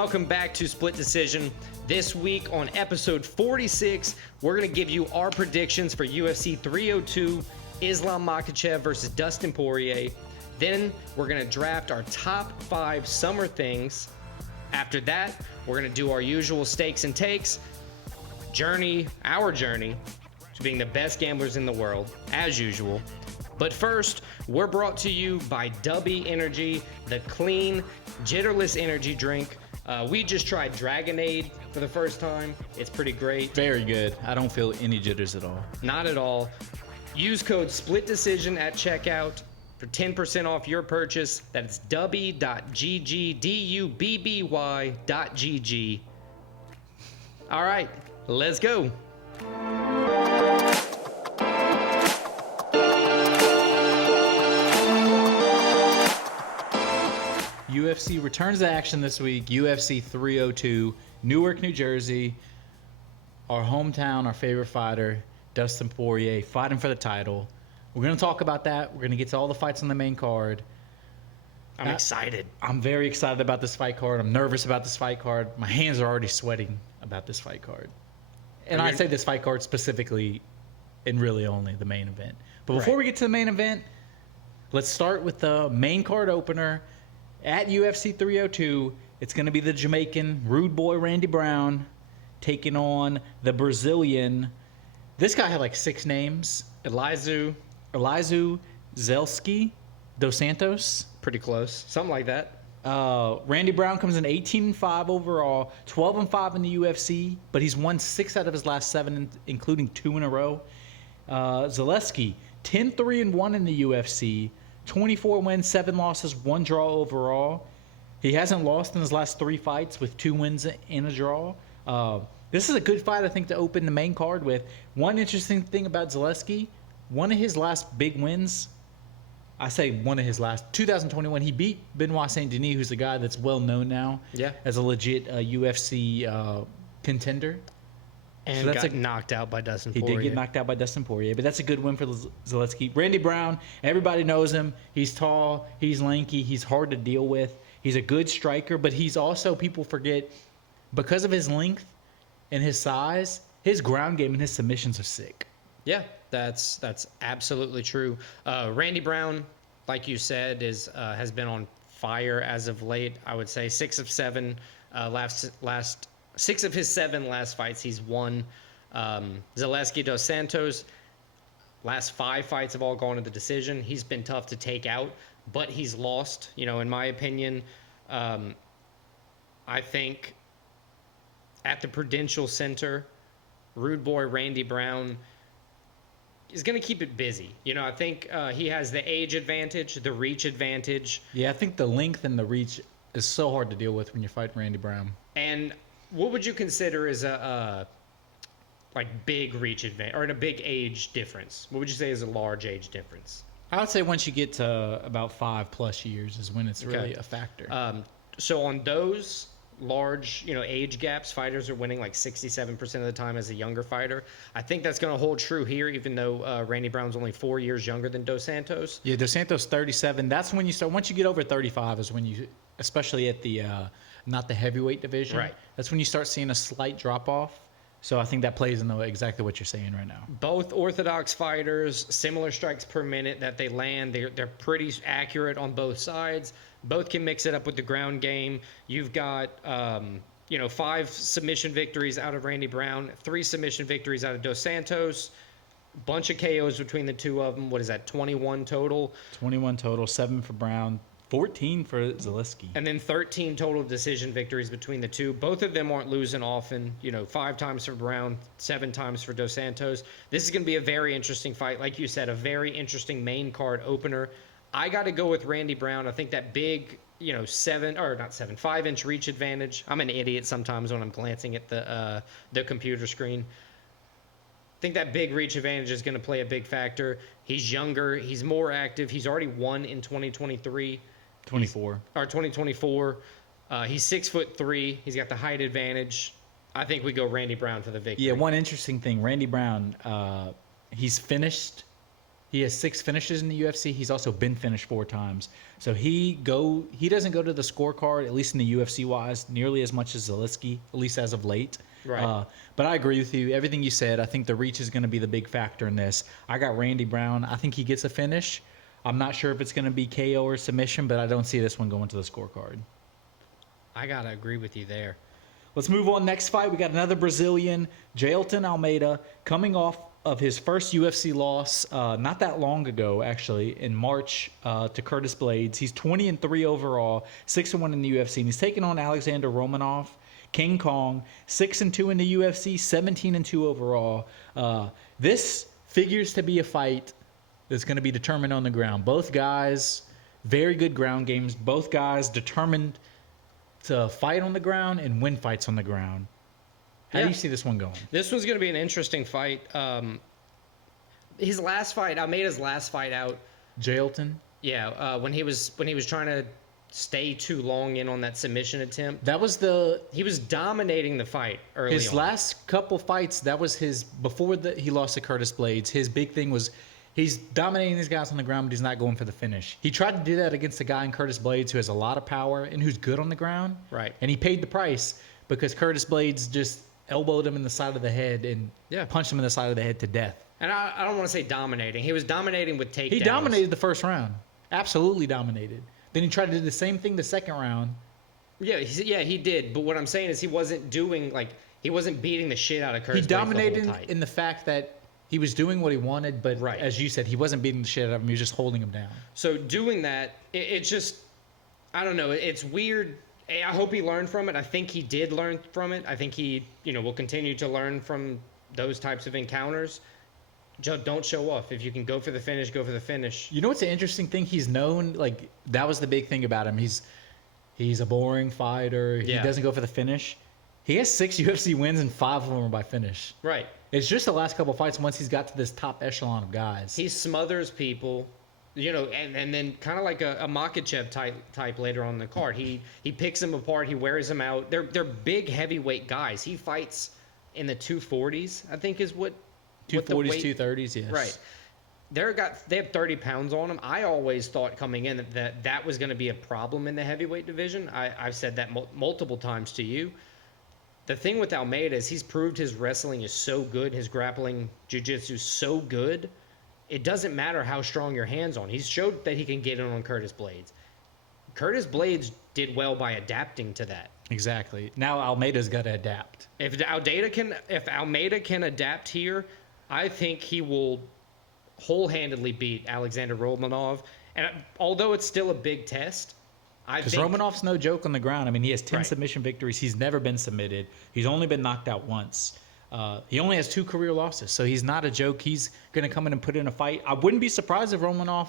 welcome back to Split Decision. This week on episode 46, we're going to give you our predictions for UFC 302, Islam Makhachev versus Dustin Poirier. Then we're going to draft our top 5 summer things. After that, we're going to do our usual stakes and takes, our journey to being the best gamblers in the world, as usual. But first, we're brought to you by Dubby Energy, the clean, jitterless energy drink. We just tried Dragonade for the first time. It's pretty great. Very good. I don't feel any jitters at all. Not at all. Use code SPLITDECISION at checkout for 10% off your purchase. That's dubby.gg, dubby.gg. All right, let's go. UFC returns to action this week. UFC 302, Newark, New Jersey. Our hometown, our favorite fighter, Dustin Poirier, fighting for the title. We're going to talk about that. We're going to get to all the fights on the main card. I'm excited. I'm very excited about this fight card. I'm nervous about this fight card. My hands are already sweating about this fight card. And I say this fight card specifically and really only the main event. But before we get to the main event, let's start with the main card opener. At UFC 302, it's going to be the Jamaican rude boy Randy Brown taking on the Brazilian. This guy had like 6 names. Elizu Zelski dos Santos. Pretty close. Something like that. Randy Brown comes in 18-5 overall, 12-5 in the UFC, but he's won 6 out of his last 7, including 2 in a row. Zaleski, 10-3-1 in the UFC, 24 wins, 7 losses, 1 draw overall. He hasn't lost in his last 3 fights with 2 wins and a draw. This is a good fight, I think, to open the main card with. One interesting thing about Zaleski, one of his last big wins, I say one of his last, 2021, he beat Benoit Saint Denis, who's a guy that's well known now as a legit UFC contender. And so got knocked out by Dustin Poirier. He did get knocked out by Dustin Poirier, but that's a good win for Zaleski. Randy Brown, everybody knows him. He's tall, he's lanky, he's hard to deal with. He's a good striker, but he's also, people forget, because of his length and his size, his ground game and his submissions are sick. Yeah, that's absolutely true. Randy Brown, like you said, has been on fire as of late. I would say 6 of 7 last 6 of his 7 last fights he's won. Zaleski dos Santos, last 5 fights have all gone to the decision. He's been tough to take out, but he's lost. You know, in my opinion, I think at the Prudential Center, rude boy Randy Brown is going to keep it busy. You know, I think he has the age advantage, the reach advantage. Yeah, I think the length and the reach is so hard to deal with when you're fighting Randy Brown. And what would you consider as a big reach advantage or a big age difference? What would you say is a large age difference? I would say once you get to about 5+ years is when it's really a factor. So on those large, age gaps, fighters are winning like 67% of the time as a younger fighter. I think that's going to hold true here, even though Randy Brown's only 4 years younger than Dos Santos. Yeah, Dos Santos 37. That's when you start. Once you get over 35 is when you, especially at the not the heavyweight division. Right. That's when you start seeing a slight drop off. So I think that plays into exactly what you're saying right now. Both orthodox fighters, similar strikes per minute that they land. They're pretty accurate on both sides. Both can mix it up with the ground game. You've got 5 submission victories out of Randy Brown, 3 submission victories out of Dos Santos. Bunch of KOs between the two of them. What is that? 21 total. 21 total. 7 for Brown. 14 for Zaleski. And then 13 total decision victories between the two. Both of them aren't losing often. 5 times for Brown, 7 times for Dos Santos. This is going to be a very interesting fight. Like you said, a very interesting main card opener. I got to go with Randy Brown. I think that big, 5-inch reach advantage. I'm an idiot sometimes when I'm glancing at the computer screen. I think that big reach advantage is going to play a big factor. He's younger. He's more active. He's already won in 2023. 2024. He's 6'3". He's got the height advantage. I think we go Randy Brown for the victory. Yeah, one interesting thing, Randy Brown, he's finished He has 6 finishes in the UFC. He's also been finished 4 times. So he doesn't go to the scorecard, at least in the UFC wise, nearly as much as Zaleski, at least as of late. Right. But I agree with you. Everything you said, I think the reach is going to be the big factor in this. I got Randy Brown. I think he gets a finish. I'm not sure if it's going to be KO or submission, but I don't see this one going to the scorecard. I got to agree with you there. Let's move on. Next fight, we got another Brazilian, Jailton Almeida, coming off of his first UFC loss not that long ago, actually, in March to Curtis Blades. He's 20-3 overall, 6-1 in the UFC, and he's taking on Alexander Romanov, King Kong, 6-2 in the UFC, 17-2 overall. This figures to be a fight that's going to be determined on the ground. Both guys, very good ground games. Both guys determined to fight on the ground and win fights on the ground. How do you see this one going? This one's going to be an interesting fight. His last fight, Almeida's last fight out. Jailton? Yeah, when he was trying to stay too long in on that submission attempt. He was dominating the fight early his on. last couple fights, that was his, he lost to Curtis Blades, his big thing was he's dominating these guys on the ground, but he's not going for the finish. He tried to do that against a guy in Curtis Blades who has a lot of power and who's good on the ground. Right. And he paid the price because Curtis Blades just elbowed him in the side of the head and punched him in the side of the head to death. And I don't want to say dominating. He was dominating with takedowns. He dominated the first round. Absolutely dominated. Then he tried to do the same thing the second round. Yeah, he did. But what I'm saying is he wasn't beating the shit out of Curtis He dominated in the fact that he was doing what he wanted, but as you said, he wasn't beating the shit out of him. He was just holding him down. So doing that, it's just, I don't know. It's weird. I hope he learned from it. I think he did learn from it. I think he, will continue to learn from those types of encounters. Don't show off. If you can go for the finish, go for the finish. You know what's an interesting thing? He's known, that was the big thing about him. He's a boring fighter. He doesn't go for the finish. He has 6 UFC wins and 5 of them are by finish. Right. It's just the last couple fights once he's got to this top echelon of guys. He smothers people, and then kind of like a Makhachev type later on in the card. He picks them apart. He wears them out. They're big heavyweight guys. He fights in the 240s, I think is what 240s, 230s, yes. Right. They have 30 pounds on them. I always thought coming in that was going to be a problem in the heavyweight division. I've said that multiple times to you. The thing with Almeida is he's proved his wrestling is so good, his grappling jiu-jitsu is so good. It doesn't matter how strong your hands on. He's showed that he can get in on Curtis Blades. Curtis Blades did well by adapting to that. Exactly. Now Almeida's got to adapt. If Almeida can adapt here, I think he will wholehandedly beat Alexander Romanov. And although it's still a big test, because Romanov's no joke on the ground. I mean, he has 10 submission victories. He's never been submitted. He's only been knocked out once. He only has 2 career losses, so he's not a joke. He's going to come in and put in a fight. I wouldn't be surprised if Romanov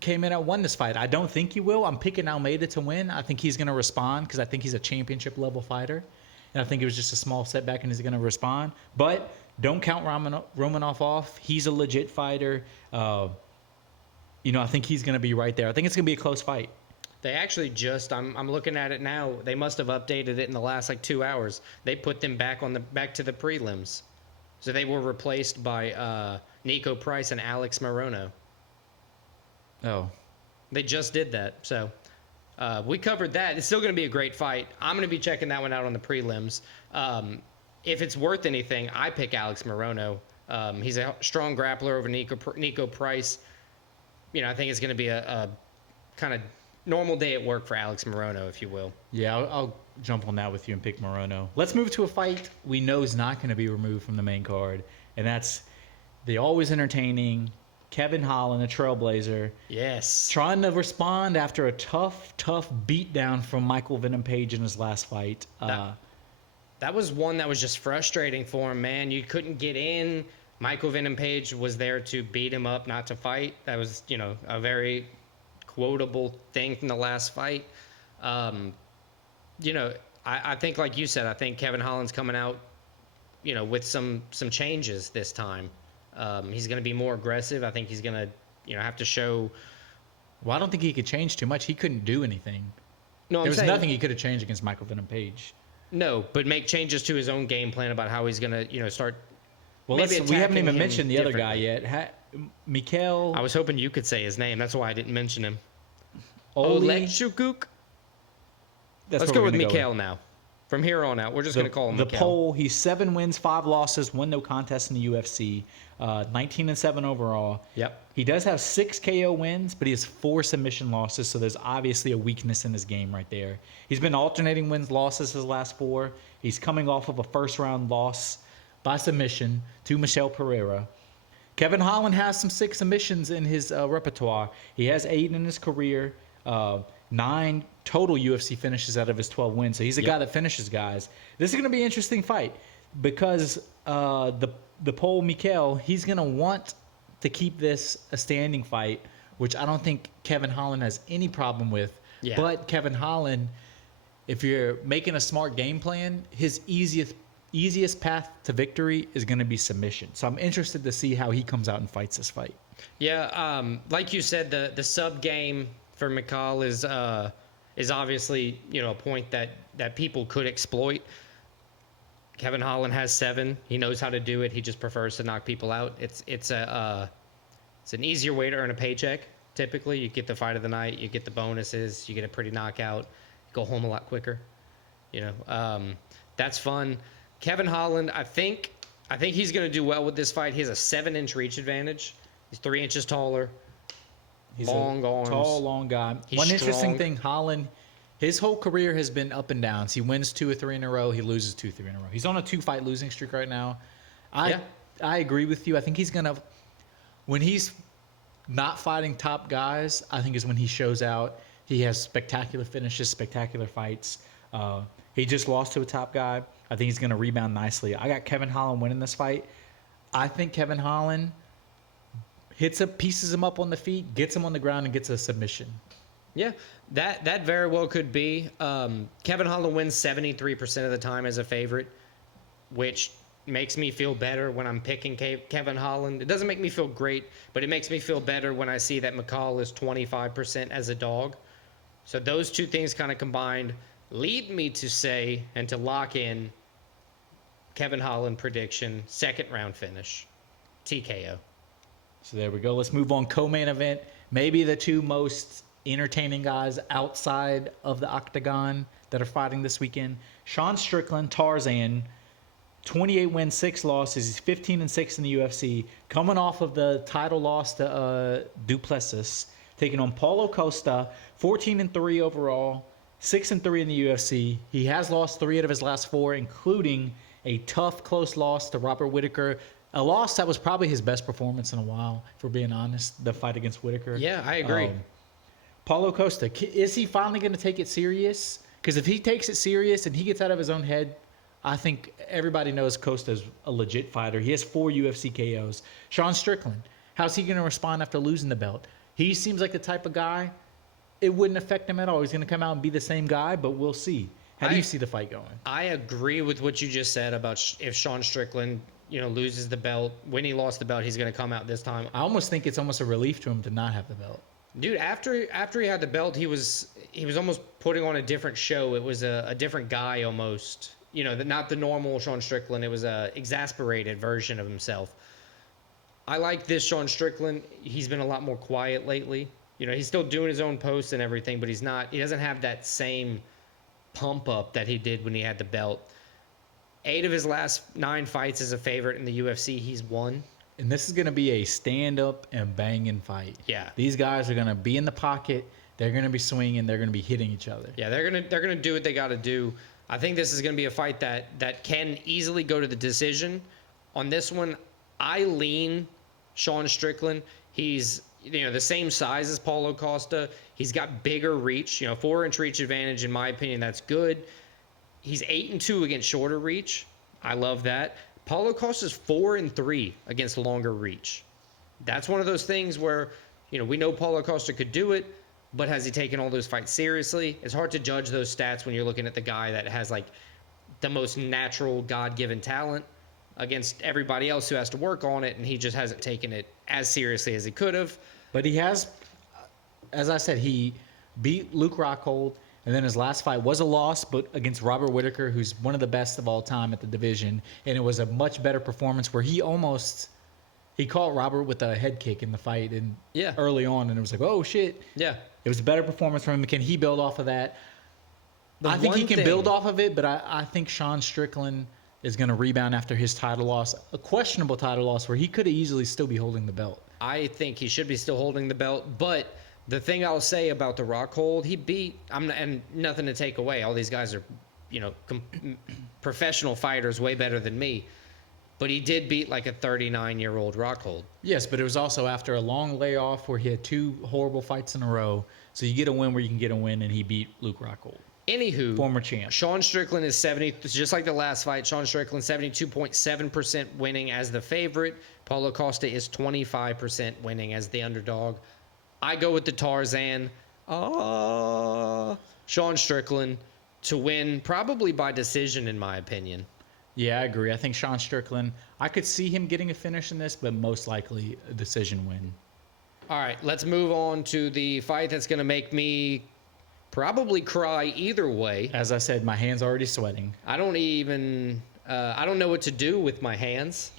came in and won this fight. I don't think he will. I'm picking Almeida to win. I think he's going to respond because I think he's a championship-level fighter. And I think it was just a small setback and he's going to respond. But don't count Romanov off. He's a legit fighter. I think he's going to be right there. I think it's going to be a close fight. They actually I'm looking at it now. They must have updated it in the last 2 hours. They put them back to the prelims. So they were replaced by Nico Price and Alex Morono. Oh. They just did that. So we covered that. It's still going to be a great fight. I'm going to be checking that one out on the prelims. If it's worth anything, I pick Alex Morono. He's a strong grappler over Nico Price. I think it's going to be a kind of normal day at work for Alex Morono, if you will. Yeah, I'll jump on that with you and pick Morono. Let's move to a fight we know is not going to be removed from the main card, and that's the always entertaining Kevin Holland, a Trailblazer. Yes. Trying to respond after a tough beatdown from Michael Venom Page in his last fight. That was one that was just frustrating for him, man. You couldn't get in. Michael Venom Page was there to beat him up, not to fight. That was, a very quotable thing from the last fight. I think, like you said, I think Kevin Holland's coming out, with some changes this time. He's going to be more aggressive. I think he's going to, have to show. Well, I don't think he could change too much. He couldn't do anything. No, there was nothing he could have changed against Michael Venom Page. No, but make changes to his own game plan about how he's going to, start. Well, maybe we haven't attacking even him mentioned the other guy differently. yet. Mikhail I was hoping you could say his name. That's why I didn't mention him. Oli. Olechukuk. That's Let's what go we're with gonna Mikhail now. From here on out, we're just going to call him The Mikhail. poll, he's 7 wins, 5 losses, 1 no contest in the UFC, 19-7 overall. Yep. He does have 6 KO wins, but he has 4 submission losses, so there's obviously a weakness in his game right there. He's been alternating wins, losses his last 4. He's coming off of a first-round loss by submission to Michel Pereira. Kevin Holland has some 6 submissions in his repertoire. He has 8 in his career, 9 total UFC finishes out of his 12 wins. So he's a guy that finishes guys. This is going to be an interesting fight because the Pole Mikhail, he's going to want to keep this a standing fight, which I don't think Kevin Holland has any problem with. Yeah. But Kevin Holland, if you're making a smart game plan, his easiest path to victory is going to be submission. So I'm interested to see how he comes out and fights this fight. Yeah, like you said, the sub game for Mikhail is obviously, a point that people could exploit. Kevin Holland has 7. He knows how to do it. He just prefers to knock people out. It's an easier way to earn a paycheck. Typically, you get the fight of the night, you get the bonuses, you get a pretty knockout, go home a lot quicker. That's fun. Kevin Holland, I think he's going to do well with this fight. He has a 7-inch reach advantage. He's 3 inches taller. He's long arms. Tall, long guy. He's One interesting strong. thing, Holland, his whole career has been up and downs. He wins 2 or 3 in a row. He loses 2 or 3 in a row. He's on a 2-fight losing streak right now. I agree with you. I think he's going to, when he's not fighting top guys, I think is when he shows out. He has spectacular finishes, spectacular fights. He just lost to a top guy. I think he's going to rebound nicely. I got Kevin Holland winning this fight. I think Kevin Holland pieces him up on the feet, gets him on the ground, and gets a submission. Yeah, that very well could be. Kevin Holland wins 73% of the time as a favorite, which makes me feel better when I'm picking Kevin Holland. It doesn't make me feel great, but it makes me feel better when I see that Mikhail is 25% as a dog. So those two things kind of combined lead me to say and to lock in Kevin Holland prediction, 2nd round finish, TKO. So there we go. Let's move on. Co-main event. Maybe the 2 most entertaining guys outside of the octagon that are fighting this weekend. Sean Strickland, Tarzan, 28 wins, 6 losses. He's 15-6 in the UFC. Coming off of the title loss to Duplessis, taking on Paulo Costa, 14-3 overall, 6-3 in the UFC. He has lost 3 out of his last 4, including a tough, close loss to Robert Whittaker. A loss that was probably his best performance in a while, if we're being honest, the fight against Whittaker. Yeah, I agree. Paulo Costa, is he finally going to take it serious? Because if he takes it serious and he gets out of his own head, I think everybody knows Costa's a legit fighter. He has 4 UFC KOs. Sean Strickland, how's he going to respond after losing the belt? He seems like the type of guy, it wouldn't affect him at all. He's going to come out and be the same guy, but we'll see. How do you see the fight going? I agree with what you just said about if Sean Strickland, loses the belt. When he lost the belt, he's going to come out this time. I almost think it's almost a relief to him to not have the belt. Dude, after he had the belt, he was almost putting on a different show. It was a different guy almost. Not the normal Sean Strickland. It was a exasperated version of himself. I like this Sean Strickland. He's been a lot more quiet lately. He's still doing his own posts and everything, but he doesn't have that same pump up that he did when he had the belt. 8 of his last 9 fights as a favorite in the UFC, he's won. And this is going to be a stand-up and banging fight. Yeah. These guys are going to be in the pocket. They're going to be swinging. They're going to be hitting each other. Yeah, they're gonna do what they got to do. I think this is going to be a fight that can easily go to the decision. On this one, I lean Sean Strickland. He's the same size as Paulo Costa. He's got bigger reach. 4-inch reach advantage, in my opinion, that's good. He's 8-2 against shorter reach. I love that. Paulo Costa's 4-3 against longer reach. That's one of those things where, we know Paulo Costa could do it, but has he taken all those fights seriously? It's hard to judge those stats when you're looking at the guy that has like the most natural God-given talent against everybody else who has to work on it, and he just hasn't taken it as seriously as he could have. But he has, as I said, he beat Luke Rockhold. And then his last fight was a loss, but against Robert Whittaker, who's one of the best of all time at the division. And it was a much better performance where he caught Robert with a head kick in the fight and early on. And it was like, oh, shit. Yeah. It was a better performance from him. Can he build off of that? I think he can build off of it, but I think Sean Strickland is going to rebound after his title loss, a questionable title loss where he could easily still be holding the belt. I think he should be still holding the belt, but the thing I'll say about the Rockhold, he beat. And nothing to take away. All these guys are, professional fighters, way better than me. But he did beat like a 39-year-old Rockhold. Yes, but it was also after a long layoff where he had 2 horrible fights in a row. So you get a win where you can get a win, and he beat Luke Rockhold. Anywho, former champ. Sean Strickland is 70, just like the last fight. Sean Strickland 72.7% winning as the favorite. Paulo Costa is 25% winning as the underdog. I go with the Tarzan. Sean Strickland to win, probably by decision, in my opinion. Yeah, I agree. I think Sean Strickland, I could see him getting a finish in this, but most likely a decision win. All right, let's move on to the fight that's going to make me probably cry either way. As I said, my hand's already sweating. I don't know what to do with my hands.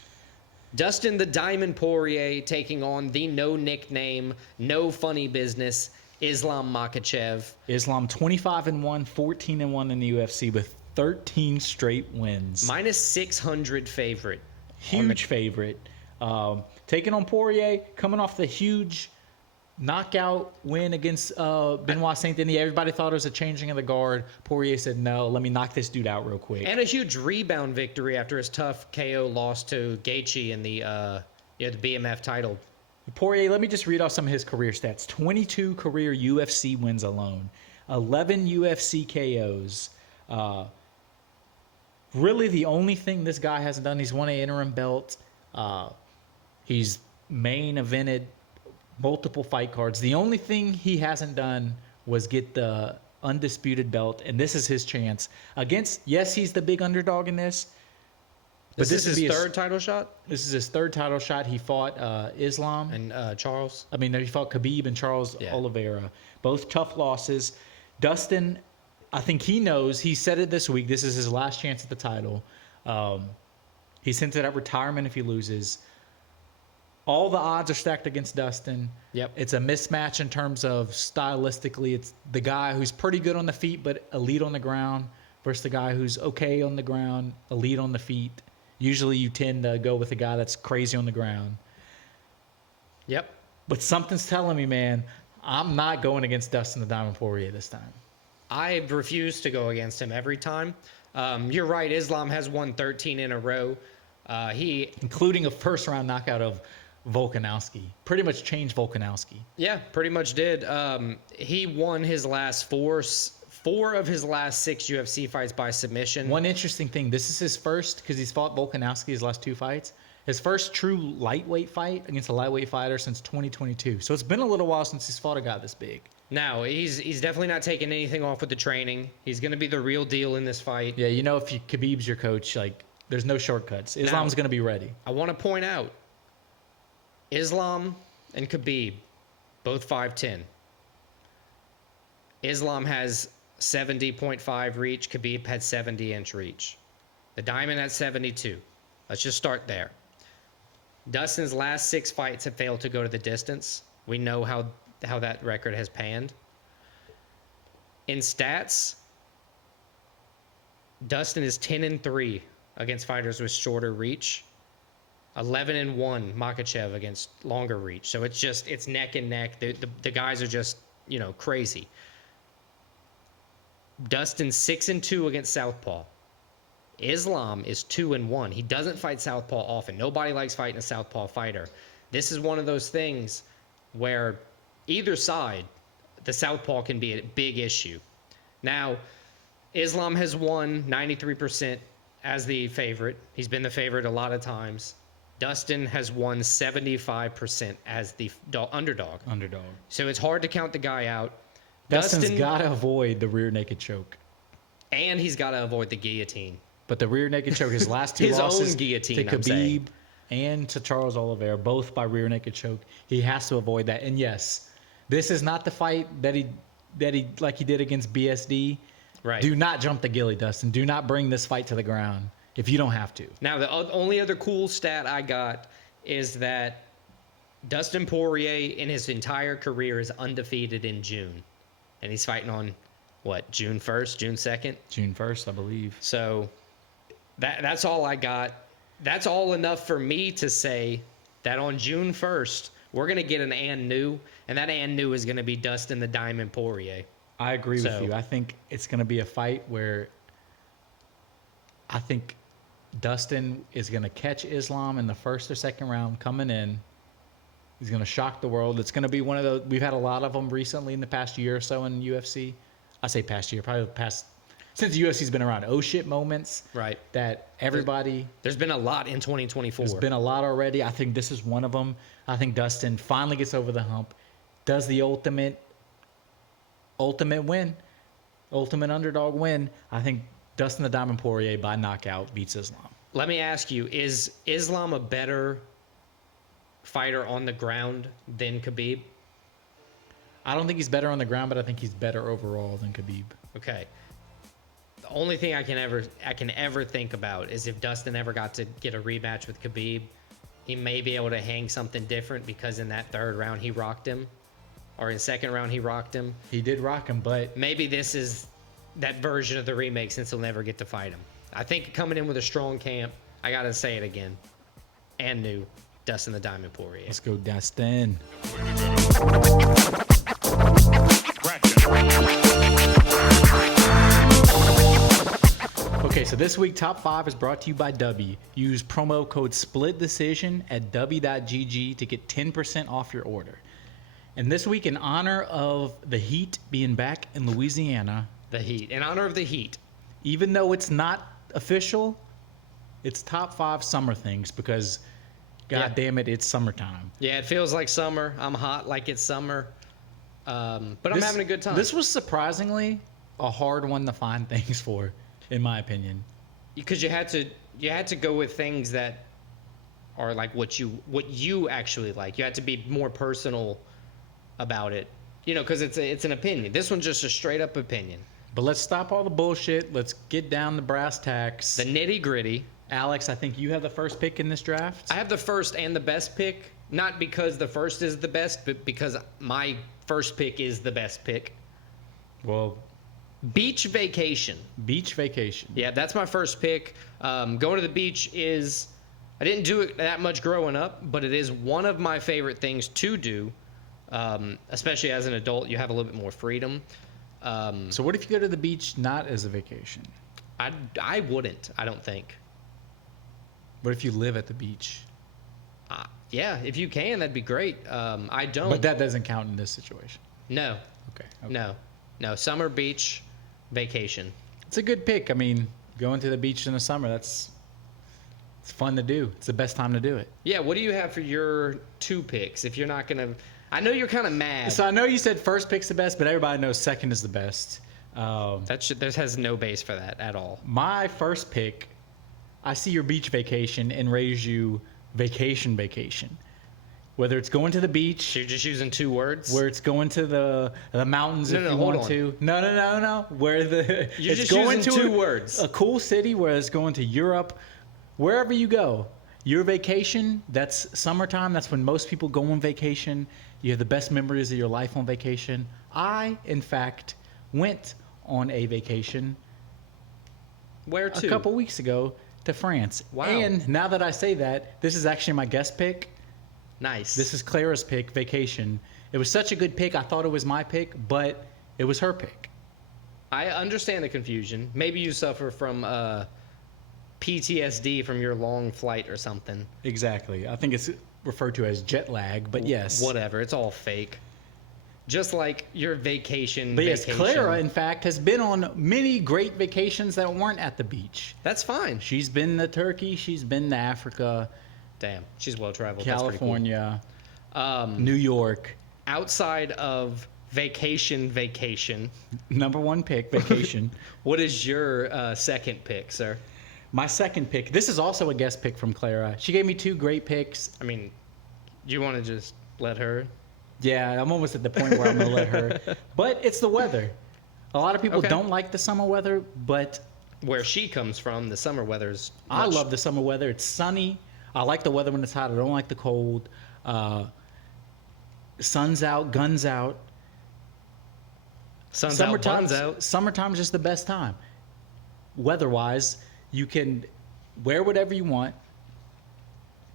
Dustin the Diamond Poirier taking on the no nickname, no funny business, Islam Makhachev. Islam 25-1, 14-1 in the UFC with 13 straight wins. Minus 600 favorite. Huge favorite. Taking on Poirier, coming off the huge knockout win against Benoit Saint-Denis. Everybody thought it was a changing of the guard. Poirier said, no, let me knock this dude out real quick. And a huge rebound victory after his tough KO loss to Gaethje in the BMF title. Poirier, let me just read off some of his career stats. 22 career UFC wins alone. 11 UFC KOs. Really the only thing this guy hasn't done, he's won an interim belt. He's main evented multiple fight cards. The only thing he hasn't done was get the undisputed belt, and this is his chance against. Yes, he's the big underdog in this. But this is his third title shot. This is his third title shot. He fought Islam and Charles. I mean, he fought Khabib and Charles Oliveira. Both tough losses. Dustin, I think he knows. He said it this week. This is his last chance at the title. He's hinted at retirement if he loses. All the odds are stacked against Dustin. Yep. It's a mismatch in terms of stylistically. It's the guy who's pretty good on the feet but elite on the ground versus the guy who's okay on the ground, elite on the feet. Usually you tend to go with the guy that's crazy on the ground. Yep. But something's telling me, man, I'm not going against Dustin the Diamond Poirier this time. I refuse to go against him every time. You're right. Islam has won 13 in a row. Including a first-round knockout of Volkanovski. Pretty much changed Volkanovski. Yeah, pretty much did. He won his last four of his last 6 UFC fights by submission. One interesting thing, this is his first, because he's fought Volkanovski his last 2 fights, his first true lightweight fight against a lightweight fighter since 2022. So it's been a little while since he's fought a guy this big. Now, he's definitely not taking anything off with the training. He's going to be the real deal in this fight. Yeah, if Khabib's your coach, there's no shortcuts. Islam's going to be ready. I want to point out, Islam and Khabib, both 5'10". Islam has 70.5 reach. Khabib had 70-inch reach. The Diamond had 72. Let's just start there. Dustin's last 6 fights have failed to go to the distance. We know how that record has panned. In stats, Dustin is 10-3 against fighters with shorter reach. 11-1 Makhachev against longer reach. So it's neck and neck. The guys are just, crazy. Dustin 6-2 against southpaw. Islam is 2-1. He doesn't fight southpaw often. Nobody likes fighting a southpaw fighter. This is one of those things where either side, the southpaw can be a big issue. Now, Islam has won 93% as the favorite. He's been the favorite a lot of times. Dustin has won 75% as the underdog. So it's hard to count the guy out. Dustin's got to avoid the rear naked choke. And he's got to avoid the guillotine. But the rear naked choke, his last 2 his losses own guillotine, to Khabib and to Charles Oliveira, both by rear naked choke. He has to avoid that. And yes, this is not the fight that he like he did against BSD. Right. Do not jump the gilly, Dustin. Do not bring this fight to the ground if you don't have to. Now, the only other cool stat I got is that Dustin Poirier in his entire career is undefeated in June. And he's fighting on, what, June 1st, June 2nd? June 1st, I believe. So that's all I got. That's all enough for me to say that on June 1st, we're going to get an and new, and that and new is going to be Dustin the Diamond Poirier. I agree with you. I think it's going to be a fight where I think Dustin is going to catch Islam in the first or second round coming in. He's going to shock the world. It's going to be one of those. We've had a lot of them recently in the past year or so in UFC. I say past year, probably the past since the UFC's been around. Oh shit moments. Right. That everybody. There's been a lot in 2024. There's been a lot already. I think this is one of them. I think Dustin finally gets over the hump, does the ultimate win, ultimate underdog win. I think Dustin the Diamond Poirier by knockout beats Islam. Let me ask you, is Islam a better fighter on the ground than Khabib? I don't think he's better on the ground, but I think he's better overall than Khabib. Okay. The only thing I can ever think about is if Dustin ever got to get a rematch with Khabib, he may be able to hang something different because in that third round he rocked him, or in second round he rocked him. He did rock him, but Maybe this is that version of the remake since he'll never get to fight him. I think coming in with a strong camp, I gotta say it again, and new, Dustin the Diamond Poirier. let's go, Dustin. Okay, so this week, Top 5 is brought to you by W. Use promo code SPLITDECISION at w.gg to get 10% off your order. And this week, in honor of the Heat being back in Louisiana, The Heat. In honor of the Heat. even though it's not official, it's Top 5 summer things because, God damn it, it's summertime. Yeah, it feels like summer. I'm hot like it's summer. But I'm having a good time. This was surprisingly a hard one to find things for, in my opinion. Because you had to go with things that are like what you actually like. You had to be more personal about it, because it's an opinion. This one's just a straight up opinion. But let's stop all the bullshit. Let's get down to brass tacks. The nitty gritty. Alex, I think you have the first pick in this draft. I have the first and the best pick, not because the first is the best, but because my first pick is the best pick. Well, Beach vacation. beach vacation. Yeah, that's my first pick. Going to the beach I didn't do it that much growing up, but it is one of my favorite things to do, especially as an adult. You have a little bit more freedom. So what if you go to the beach not as a vacation? I wouldn't, I don't think. What if you live at the beach? Yeah, if you can, that'd be great. I don't. But that doesn't count in this situation. No, Okay. no. Summer beach vacation. It's a good pick. I mean, going to the beach in the summer, it's fun to do. It's the best time to do it. Yeah, what do you have for your two picks? If you're not going to... I know you're kind of mad. So I know you said first pick's the best, but everybody knows second is the best. There has no base for that at all. My first pick, I see your beach vacation and raise you vacation. Whether it's going to the beach, So you're just using two words? where it's going to the mountains if you hold want on. to. No. Where You're it's just going using to two words. A cool city where it's going to Europe, wherever you go. Your vacation, that's summertime. That's when most people go on vacation. You have the best memories of your life on vacation. I, in fact, went on a vacation Where to? a couple weeks ago to France. Wow. And now that I say that, this is actually my guest pick. Nice. This is Clara's pick, vacation. It was such a good pick. I thought it was my pick, but it was her pick. I understand the confusion. Maybe you suffer from PTSD from your long flight or something. Exactly. I think it's referred to as jet lag, but yes. Whatever. It's all fake. Just like your vacation. But yes, Clara, in fact, has been on many great vacations that weren't at the beach. That's fine. She's been to Turkey. She's been to Africa, Damn. She's well traveled. California, That's pretty New York. cool. Outside of vacation. Number one pick, vacation. What is your second pick, sir? My second pick. This is also a guest pick from Clara. She gave me two great picks. I mean, do you want to just let her Yeah, I'm almost at the point where I'm going to let her. But it's the weather. A lot of people Okay. don't like the summer weather, but Where she comes from, the summer weather's I love the summer weather. It's sunny. I like the weather when it's hot. I don't like the cold. Sun's out, guns out. sun's out, buns out. Summertime's just the best time. Weather-wise, you can wear whatever you want.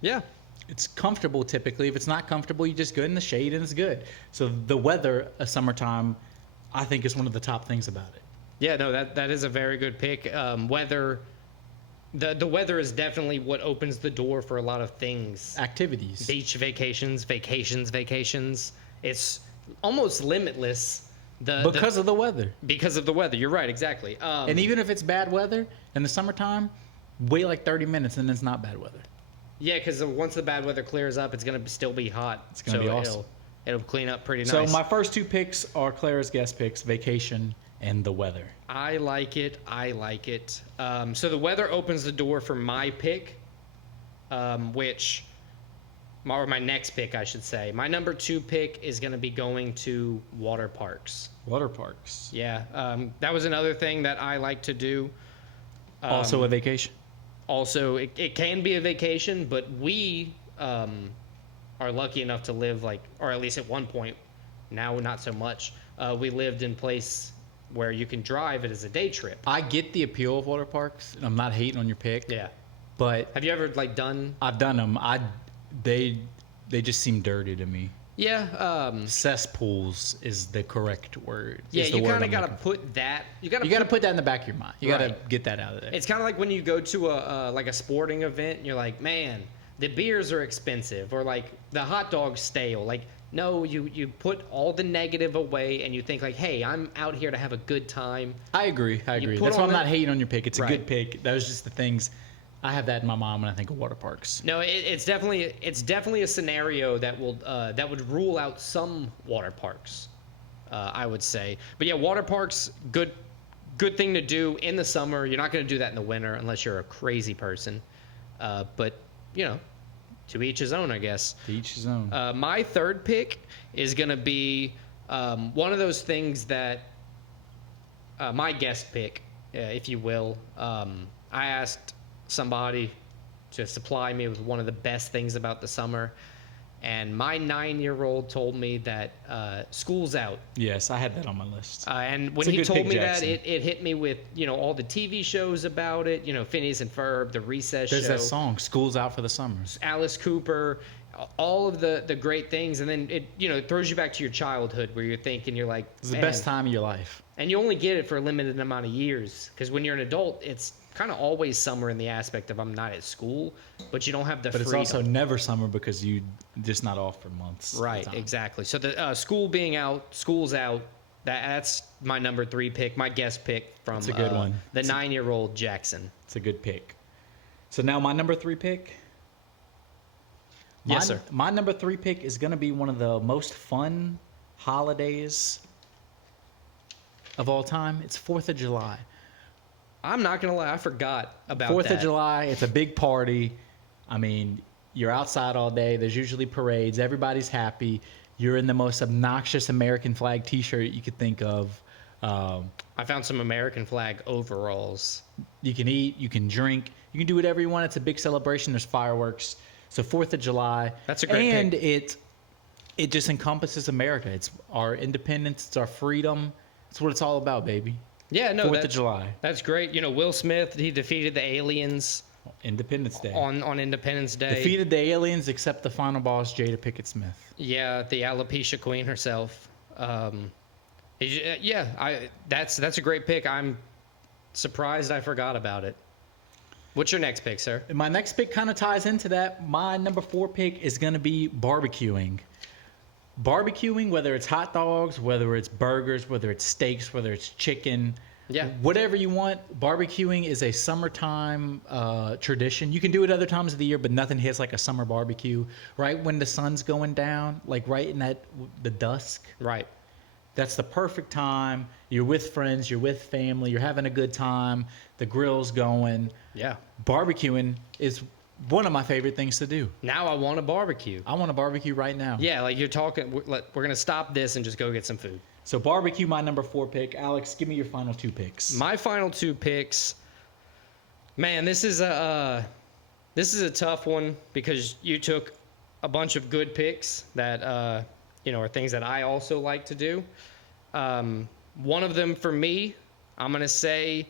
Yeah. It's comfortable typically. If it's not comfortable, you just go in the shade and it's good. So the weather, summertime, I think is one of the top things about it. Yeah, no, that is a very good pick. Weather, the weather is definitely what opens the door for a lot of things. Activities. Beach vacations. It's almost limitless. Because of the weather. Because of the weather. You're right, exactly. And even if it's bad weather in the summertime, wait like 30 minutes and it's not bad weather. Yeah, because once the bad weather clears up, it's going to still be hot. It's going to be awesome. It'll clean up pretty nice. So my first two picks are Clara's guest picks, vacation and the weather. I like it. So the weather opens the door for my pick, or my next pick, I should say. My number 2 pick is going to be going to water parks. Water parks. Yeah, that was another thing that I like to do. Also a vacation. Also, it can be a vacation, but we are lucky enough to live or at least at one point, now not so much. We lived in place where you can drive it as a day trip. I get the appeal of water parks, and I'm not hating on your pick. Yeah. But Have you ever done? I've done them. They just seem dirty to me. Yeah. Cesspools is the correct word. Yeah, is the you word kind of I'm got to looking for. put that. You got You got to put that in the back of your mind. You got to Right. get that out of there. It's kind of like when you go to a sporting event and you're like, man, the beers are expensive, or the hot dog's stale. No, you put all the negative away and you think hey, I'm out here to have a good time. I agree. put That's why on I'm not that- hating on your pick. It's a Right. good pick. Those just the things. I have that in my mind when I think of water parks. No, it's definitely a scenario that would rule out some water parks, I would say. But yeah, water parks, good thing to do in the summer. You're not going to do that in the winter unless you're a crazy person. But to each his own, I guess. To each his own. My third pick is going to be one of those things that my guest pick, if you will. I asked somebody to supply me with one of the best things about the summer, and my 9-year-old told me that school's out. Yes, I had that on my list. And when It's a he good told pick, me Jackson. that, it hit me with all the TV shows about it. Phineas and Ferb, the Recess There's Show, that song, School's Out for the Summers. Alice Cooper, all of the great things, and then it throws you back to your childhood where you're thinking you're like, It's the "Man." best time of your life. And you only get it for a limited amount of years, because when you're an adult, it's kind of always summer in the aspect of I'm not at school, but you don't have the But it's freedom. also never summer because you just not off for months. at a Right, time. exactly. So the school's out. That's my number 3 pick, my guest pick from It's a good one. the 9-year-old Jackson. It's a good pick. So now my number 3 pick. Yes, sir. My number 3 pick is going to be one of the most fun holidays of all time. It's 4th of July. I'm not gonna lie, I forgot about 4th that. of July, it's a big party. I mean, you're outside all day. There's usually parades. Everybody's happy. You're in the most obnoxious American flag T-shirt you could think of. I found some American flag overalls. You can eat. You can drink. You can do whatever you want. It's a big celebration. There's fireworks. So 4th of July. That's a great and pick. it just encompasses America. It's our independence. It's our freedom. It's what it's all about, baby. Yeah, no, 4th of July. That's great. Will Smith, he defeated the aliens Independence Day. on Independence Day. Defeated the aliens except the final boss, Jada Pinkett Smith. Yeah, the alopecia queen herself. That's a great pick. I'm surprised I forgot about it. What's your next pick, sir? And my next pick kind of ties into that. My number 4 pick is going to be barbecuing. Barbecuing, whether it's hot dogs, whether it's burgers, whether it's steaks, whether it's chicken, Yeah. whatever you want. Barbecuing is a summertime tradition. You can do it other times of the year, but nothing hits like a summer barbecue. Right when the sun's going down, like right in the dusk. Right. That's the perfect time. You're with friends, you're with family, you're having a good time. The grill's going. Yeah. Barbecuing is One of my favorite things to do. Now I want a barbecue. I want a barbecue right now. Yeah, like you're talking. We're going to stop this and just go get some food. So barbecue, my number 4 pick. Alex, give me your final 2 picks. My final 2 picks. Man, this is a tough one because you took a bunch of good picks that are things that I also like to do. One of them for me, I'm gonna say,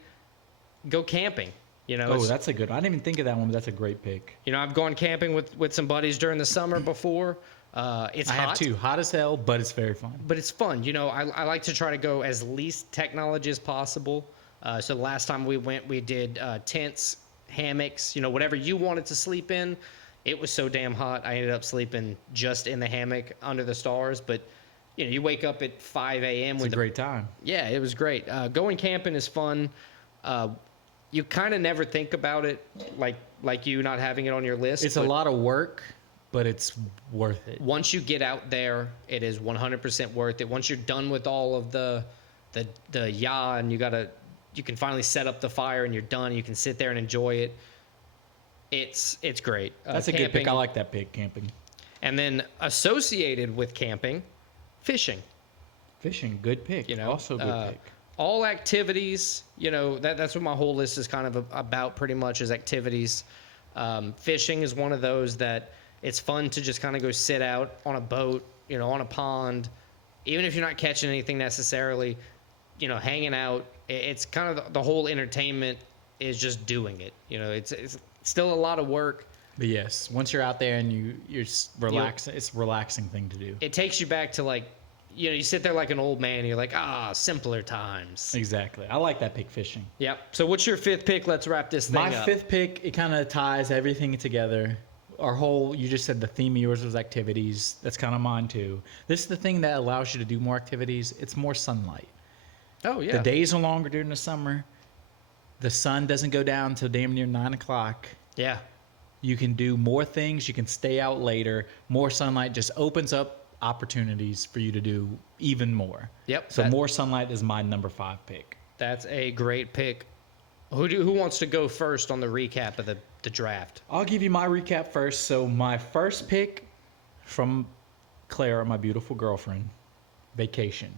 go camping. That's a good one. I didn't even think of that one, but that's a great pick. I've gone camping with some buddies during the summer before. It's hot. I have too. Hot as hell, but it's very fun. But it's fun. I like to try to go as least technology as possible. So the last time we went, we did tents, hammocks, whatever you wanted to sleep in. It was so damn hot. I ended up sleeping just in the hammock under the stars. But, you wake up at 5 a.m. It's a great time. Yeah, it was great. Going camping is fun. You kind of never think about it like you not having it on your list. It's a lot of work, but it's worth it. Once you get out there, it is 100% worth it. Once you're done with all of the and you can finally set up the fire and you're done. You can sit there and enjoy it. It's great. That's a good pick. I like that pick, camping. And then associated with camping, fishing. Fishing, good pick. Also good pick. All activities, that's what my whole list is kind of about pretty much is activities. Fishing is one of those that it's fun to just kind of go sit out on a boat, on a pond, even if you're not catching anything necessarily, hanging out. It's kind of the whole entertainment is just doing it. It's still a lot of work. But yes, once you're out there and you're relaxing, it's a relaxing thing to do. It takes you back to you sit there like an old man. And you're like, simpler times. Exactly. I like that pick, fishing. Yep. So what's your 5th pick? Let's wrap this thing up. My 5th pick, it kind of ties everything together. You just said the theme of yours was activities. That's kind of mine too. This is the thing that allows you to do more activities. It's more sunlight. Oh, yeah. The days are longer during the summer. The sun doesn't go down until damn near 9 o'clock. Yeah. You can do more things. You can stay out later. More sunlight just opens up opportunities for you to do even more. Yep. So more sunlight is my number 5 pick. That's a great pick. Who wants to go first on the recap of the draft? I'll give you my recap first. So my first pick from Clara, my beautiful girlfriend, vacation.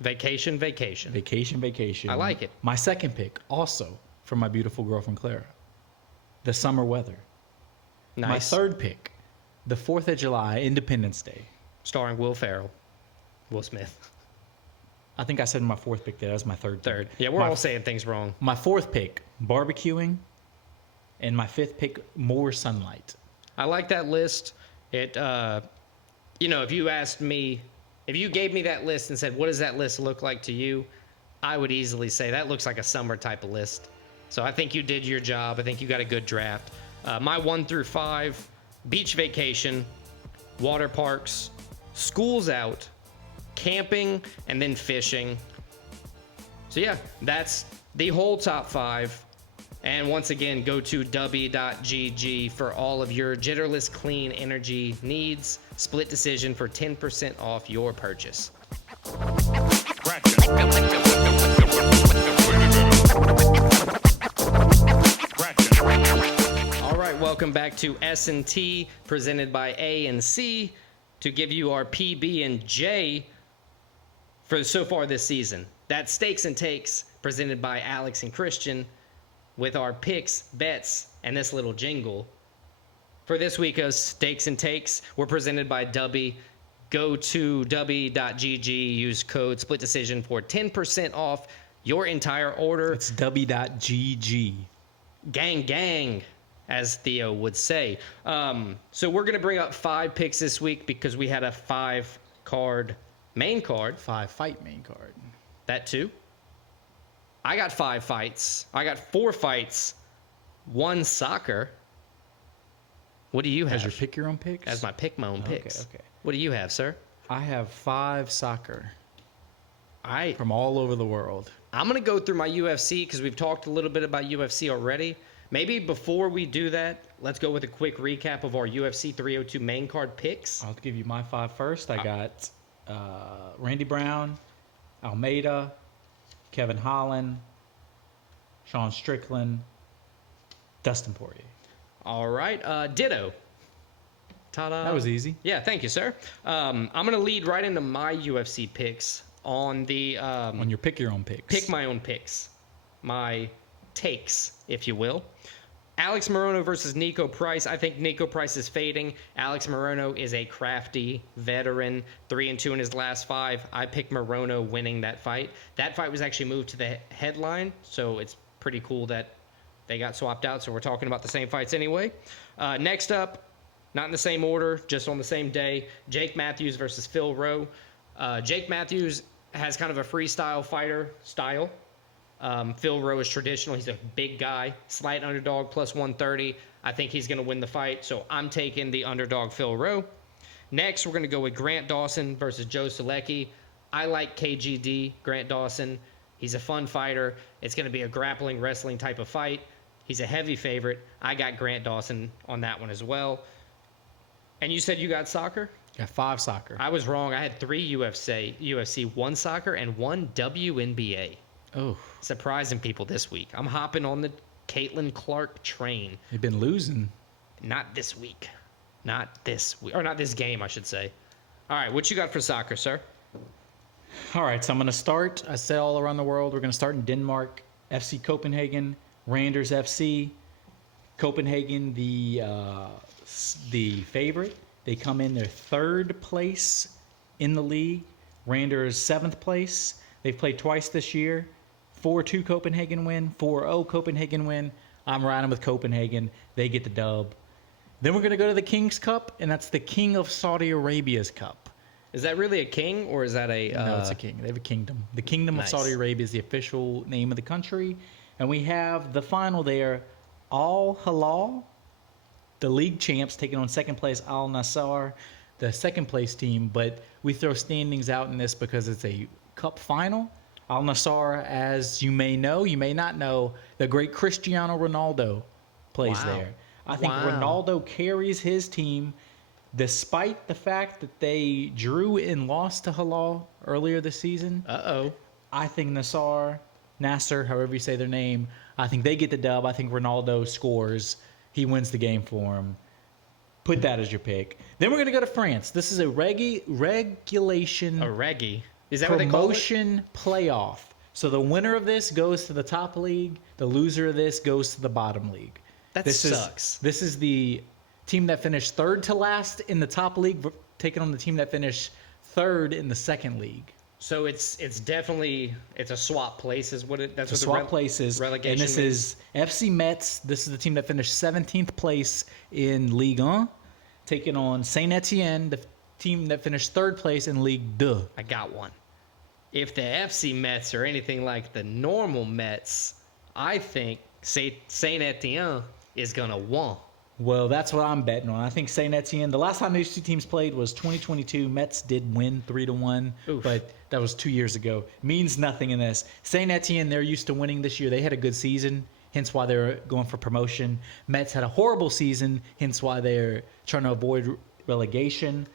Vacation. Vacation. I like it. My second pick, also from my beautiful girlfriend Clara, the summer weather. Nice. My third pick, the 4th of July, Independence Day. Starring Will Smith. I think I said my 4th pick there. That was my third pick. Yeah, we're all saying things wrong. My 4th pick, barbecuing. And my 5th pick, more sunlight. I like that list. It, if you asked me, if you gave me that list and said, what does that list look like to you? I would easily say that looks like a summer type of list. So I think you did your job. I think you got a good draft. My 1 through 5, beach vacation, water parks, schools out, camping, and then fishing. So yeah, that's the whole top 5. And once again, go to w.gg for all of your jitterless clean energy needs. Split decision for 10% off your purchase. All right, welcome back to S&T, presented by A&C, to give you our PB and J for so far this season. That's Stakes and Takes, presented by Alex and Christian, with our picks, bets, and this little jingle. For this week of Stakes and Takes, we're presented by Dubby. Go to w.gg, use code Split Decision for 10% off your entire order. It's w.gg. Gang, gang, as Theo would say. So we're going to bring up 5 picks this week because we had a 5-card main card. 5-fight main card. That too. I got 5 fights. I got 4 fights, 1 soccer. What do you have? As your pick your own picks? As my pick my own picks. Okay. What do you have, sir? I have 5 soccer. From from all over the world. I'm going to go through my UFC because we've talked a little bit about UFC already. Maybe before we do that, let's go with a quick recap of our UFC 302 main card picks. I'll give you my 5 first. I got Randy Brown, Almeida, Kevin Holland, Sean Strickland, Dustin Poirier. All right. Ditto. Ta-da. That was easy. Yeah, thank you, sir. I'm going to lead right into my UFC picks on the... On your pick your own picks. Pick my own picks. My takes, if you will. Alex Morono versus Nico Price. I think Nico Price is fading. Alex Morono is a crafty veteran, 3-2 in his last 5. I picked Morono winning that fight. That fight was actually moved to the headline, so it's pretty cool that they got swapped out, so we're talking about the same fights anyway. Next up, not in the same order, just on the same day, Jake Matthews versus Phil Rowe. Jake Matthews has kind of a freestyle fighter style. Phil Rowe is traditional. He's a big guy, slight underdog, plus 130. I think he's going to win the fight, so I'm taking the underdog Phil Rowe. Next, we're going to go with Grant Dawson versus Joe Solecki. I like KGD, Grant Dawson. He's a fun fighter. It's going to be a grappling, wrestling type of fight. He's a heavy favorite. I got Grant Dawson on that one as well. And you said you got soccer? Got 5 soccer. I was wrong. I had 3 UFC, 1 soccer, and 1 WNBA. Oh. Surprising people this week. I'm hopping on the Caitlin Clark train. You've been losing. Not this week. Not this week. Or not this game, I should say. All right, what you got for soccer, sir? All right, so I'm going to start. I said all around the world. We're going to start in Denmark. FC Copenhagen, Randers FC. Copenhagen, the favorite. They come in their 3rd place in the league. Randers 7th place. They've played twice this year. 4-2 Copenhagen win, 4-0 Copenhagen win. I'm riding with Copenhagen. They get the dub. Then we're going to go to the King's Cup, and that's the King of Saudi Arabia's Cup. Is that really a king, or is that a... No, it's a king. They have a kingdom. The Kingdom Nice. of Saudi Arabia is the official name of the country. And we have the final there, Al Hilal, the league champs, taking on 2nd place Al Nassr, the 2nd place team. But we throw standings out in this because it's a cup final. Al Nassr, as you may know, you may not know, the great Cristiano Ronaldo plays Wow. there. I think Wow. Ronaldo carries his team, despite the fact that they drew and lost to Hilal earlier this season. Uh-oh. I think Nasser, however you say their name, I think they get the dub. I think Ronaldo scores. He wins the game for him. Put that as your pick. Then we're going to go to France. This is a regulation A reggae. Is that what they call it? promotion playoff. So the winner of this goes to the top league. The loser of this goes to the bottom league. That sucks. This is the team that finished 3rd to last in the top league, taking on the team that finished 3rd in the 2nd league. So it's definitely a swap place is what it that's what Swap places. relegation And this means? is FC Metz. This is the team that finished 17th place in Ligue 1, taking on Saint Etienne, the team that finished 3rd place in Ligue 2. I got one. If the FC Mets are anything like the normal Mets, I think Saint Etienne is gonna win. Well, that's what I'm betting on. I think Saint Etienne. The last time these 2 teams played was 2022. Mets did win 3-1, Oof. but that was 2 years ago. Means nothing in this. Saint Etienne, they're used to winning this year. They had a good season, hence why they're going for promotion. Mets had a horrible season, hence why they're trying to avoid relegation.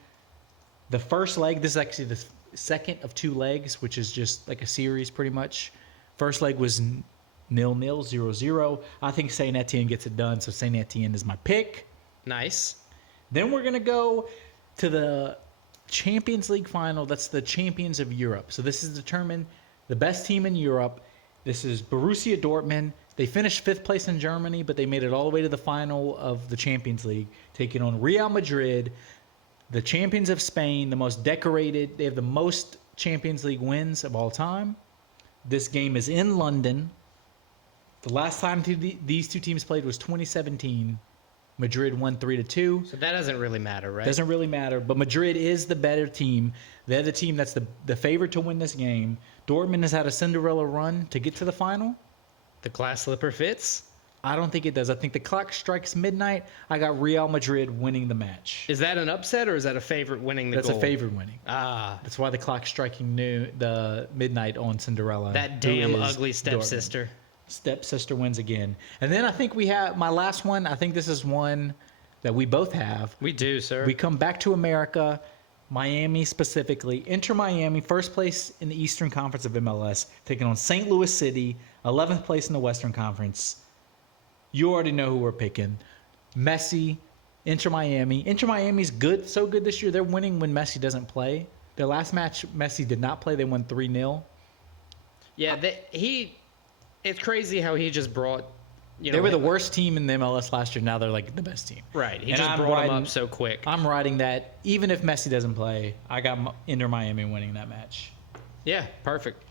The first leg, this is actually the 2nd of 2 legs, which is just like a series pretty much. First leg was 0-0, 0-0. I think Saint Etienne gets it done, so Saint Etienne is my pick. Nice. Then we're going to go to the Champions League final. That's the champions of Europe. So this is determined the best team in Europe. This is Borussia Dortmund. They finished 5th place in Germany, but they made it all the way to the final of the Champions League, taking on Real Madrid, the champions of Spain, the most decorated. They have the most Champions League wins of all time. This game is in London. The last time these 2 teams played was 2017. Madrid won 3-2. So that doesn't really matter, right? Doesn't really matter, but Madrid is the better team. They're the team that's the favorite to win this game. Dortmund has had a Cinderella run to get to the final. The glass slipper fits. I don't think it does. I think the clock strikes midnight. I got Real Madrid winning the match. Is that an upset or is that a favorite winning the That's goal? a favorite winning. Ah, That's why the clock's striking the midnight on Cinderella. that who damn is ugly Dortmund. stepsister. Stepsister wins again. And then I think we have my last one. I think this is one that we both have. We do, sir. We come back to America, Miami specifically. Inter Miami, 1st place in the Eastern Conference of MLS, taking on St. Louis City, 11th place in the Western Conference. You already know who we're picking. Messi, Inter Miami. Inter Miami's good, so good this year. They're winning when Messi doesn't play. Their last match, Messi did not play. They won 3-0. Yeah, it's crazy how he just brought. They were the worst team in the MLS last year. Now they're like the best team. Right. He just brought them up so quick. I'm riding that. Even if Messi doesn't play, I got Inter Miami winning that match. Yeah, perfect.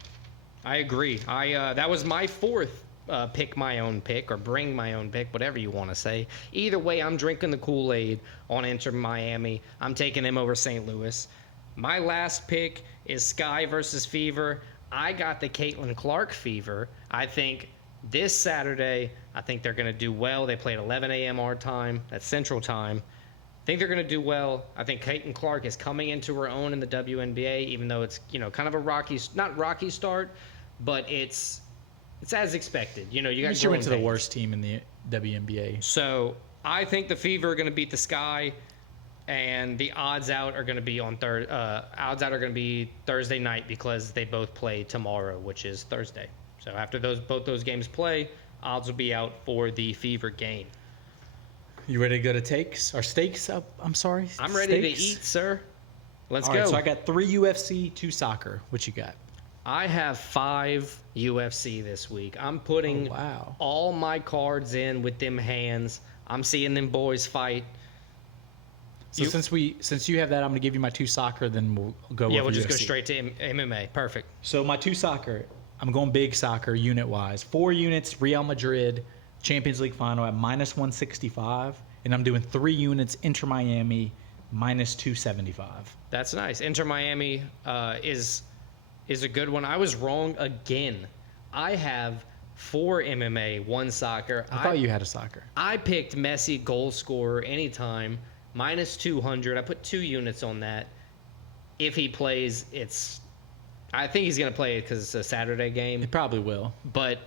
I agree. That was my fourth pick my own pick or bring my own pick, whatever you want to say. Either way, I'm drinking the Kool-Aid on Inter Miami. I'm taking them over St. Louis. My last pick is Sky versus Fever. I got the Caitlin Clark Fever. I think this Saturday, I think they're going to do well. They play at 11 a.m. our time. That's Central Time. I think they're going to do well. I think Caitlin Clark is coming into her own in the WNBA, even though it's, kind of a not rocky start, but it's as expected. You got she went to the worst team in the WNBA. So I think the Fever are going to beat the Sky, and the odds out are going to be Thursday night because they both play tomorrow, which is Thursday. So after both those games play, odds will be out for the Fever game. You ready to go to takes or stakes? I'm sorry. I'm ready to eat, sir. Let's go. All right, so I got 3 UFC, 2 soccer. What you got? I have 5 UFC this week. I'm putting all my cards in with them hands. I'm seeing them boys fight. So since you have that, I'm going to give you my 2 soccer, then we'll go over we'll just UFC. go straight to MMA. Perfect. So my 2 soccer, I'm going big soccer unit-wise. 4 units, Real Madrid, Champions League final at -165. And I'm doing 3 units, Inter Miami, -275. That's nice. Inter Miami is a good one. I was wrong again. I have 4 MMA, 1 soccer. I thought you had a soccer. I picked Messi goal scorer anytime, -200. I put 2 units on that. If he plays, I think he's going to play it because it's a Saturday game. He probably will. But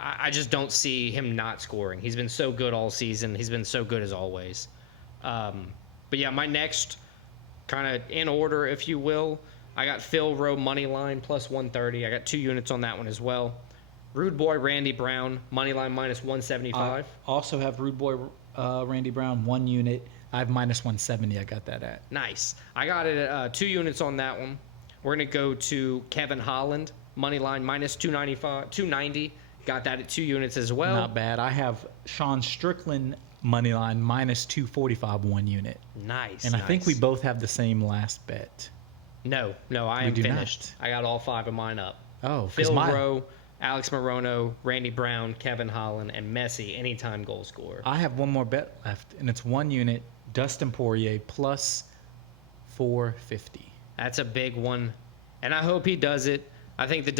I just don't see him not scoring. He's been so good all season. He's been so good as always. But yeah, my next, kind of in order, if you will, I got Phil Rowe money line +130. I got 2 units on that one as well. Rude Boy Randy Brown money line -175. I also have Rude Boy Randy Brown 1 unit. I have -170. I got that at. Nice. I got it at 2 units on that one. We're gonna go to Kevin Holland money line -295, 290. Got that at 2 units as well. Not bad. I have Sean Strickland money line -245 1 unit. Nice. And I think we both have the same last bet. No, I am finished. I got all 5 of mine up. Oh, Phil Rowe, Alex Morono, Randy Brown, Kevin Holland, and Messi, anytime goal scorer. I have one more bet left, and it's 1 unit, Dustin Poirier +450. That's a big one, and I hope he does it. I think the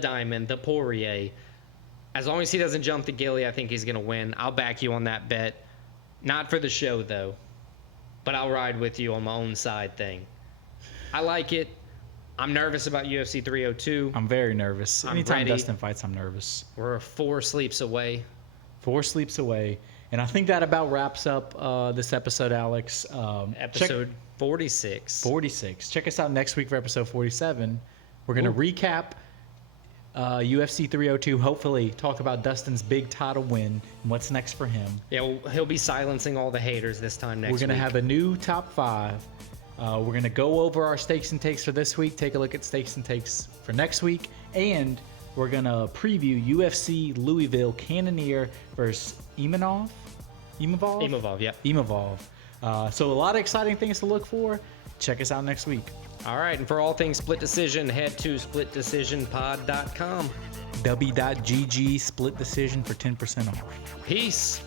Diamond, the Poirier, as long as he doesn't jump the Gilly, I think he's going to win. I'll back you on that bet. Not for the show, though, but I'll ride with you on my own side thing. I like it. I'm nervous about UFC 302. I'm very nervous. Anytime ready. Dustin fights, I'm nervous. We're 4 sleeps away. 4 sleeps away. And I think that about wraps up this episode, Alex. Episode 46. 46. Check us out next week for episode 47. We're going to recap UFC 302. Hopefully talk about Dustin's big title win and what's next for him. Yeah, he'll be silencing all the haters this time next week. We're going to have a new top 5. We're going to go over our stakes and takes for this week, take a look at stakes and takes for next week, and we're going to preview UFC Louisville Cannonier versus Imavov, yeah. Imavov. So a lot of exciting things to look for. Check us out next week. All right, and for all things Split Decision, head to splitdecisionpod.com. w.gg Split Decision for 10% off. Peace.